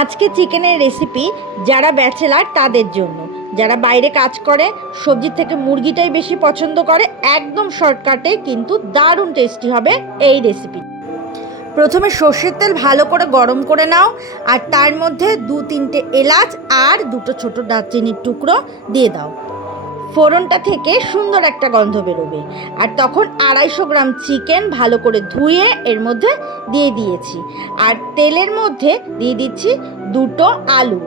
আজকে চিকেনের রেসিপি যারা ব্যাচেলার তাদের জন্য, যারা বাইরে কাজ করে সবজির থেকে মুরগিটাই বেশি পছন্দ করে, একদম শর্টকাটে কিন্তু দারুণ টেস্টি হবে এই রেসিপি। প্রথমে সর্ষের তেল ভালো করে গরম করে নাও, আর তার মধ্যে 2-3টে এলাচ আর 2টো ছোটো দারচিনির টুকরো দিয়ে দাও। ফোড়নটা থেকে সুন্দর একটা গন্ধ বেরোবে। আর তখন 250 গ্রাম চিকেন ভালো করে ধুয়ে এর মধ্যে দিয়ে দিয়েছি। আর তেলের মধ্যে দিয়ে দিচ্ছি 2টো আলু।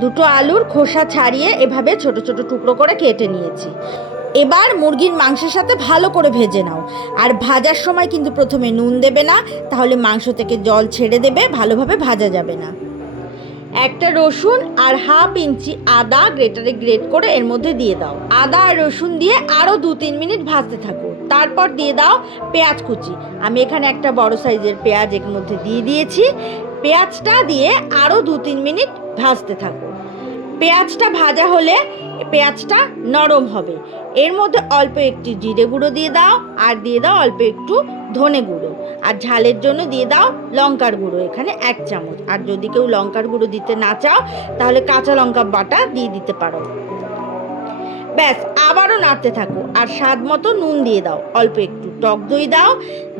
2টো আলুর খোসা ছাড়িয়ে এভাবে ছোট ছোট টুকরো করে কেটে নিয়েছি। এবার মুরগির মাংসের সাথে ভালো করে ভেজে নাও। আর ভাজার সময় কিন্তু প্রথমে নুন দেবে না, তাহলে মাংস থেকে জল ছেড়ে দেবে, ভালোভাবে ভাজা যাবে না। একটা রসুন আর 1/2 ইঞ্চি আদা গ্রেটারে গ্রেট করে এর মধ্যে দিয়ে দাও। আদা আর রসুন দিয়ে আরও 2-3 মিনিট ভাজতে থাকো। তারপর দিয়ে দাও পেঁয়াজ কুচি। আমি এখানে একটা বড় সাইজের পেঁয়াজ এর মধ্যে দিয়ে দিয়েছি। পেঁয়াজটা দিয়ে আরও 2-3 মিনিট ভাজতে থাকো। পেঁয়াজটা ভাজা হলে পেঁয়াজটা নরম হবে। এর মধ্যে অল্প একটু জিরে গুঁড়ো দিয়ে দাও, আর দিয়ে দাও অল্প একটু ধনে গুঁড়ো, আর ঝালের জন্য দিয়ে দাও লঙ্কার গুঁড়ো, এখানে 1 চামচ। আর যদি কেউ লঙ্কার গুঁড়ো দিতে না চাও তাহলে কাঁচা লঙ্কা বাটা দিয়ে দিতে পারো। ব্যাস, আবারও নাড়তে থাকো। আর স্বাদ মতো নুন দিয়ে দাও, অল্প একটু টক দই দাও।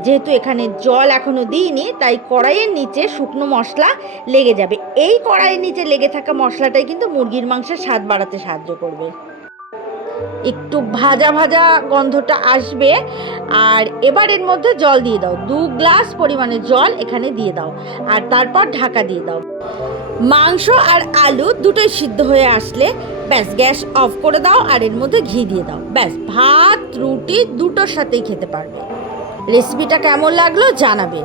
যেহেতু এখানে জল এখনো দিইনি, তাই কড়াইয়ের নিচে শুকনো মশলা লেগে যাবে। এই কড়াইয়ের নিচে লেগে থাকা মশলাটাই কিন্তু মুরগির মাংসের স্বাদ বাড়াতে সাহায্য করবে। একটু ভাজা ভাজা গন্ধটা আসবে। আর এবার এর মধ্যে জল দিয়ে দাও, 2 গ্লাস পরিমাণে জল এখানে দিয়ে দাও। আর তারপর ঢাকা দিয়ে দাও। মাংস আর আলু দুটোই সিদ্ধ হয়ে আসলে ব্যাস গ্যাস অফ করে দাও, আর এর মধ্যে ঘি দিয়ে দাও। ব্যাস, ভাত রুটি দুটোর সাথেই খেতে পারবে। রেসিপিটা কেমন লাগলো জানাবে।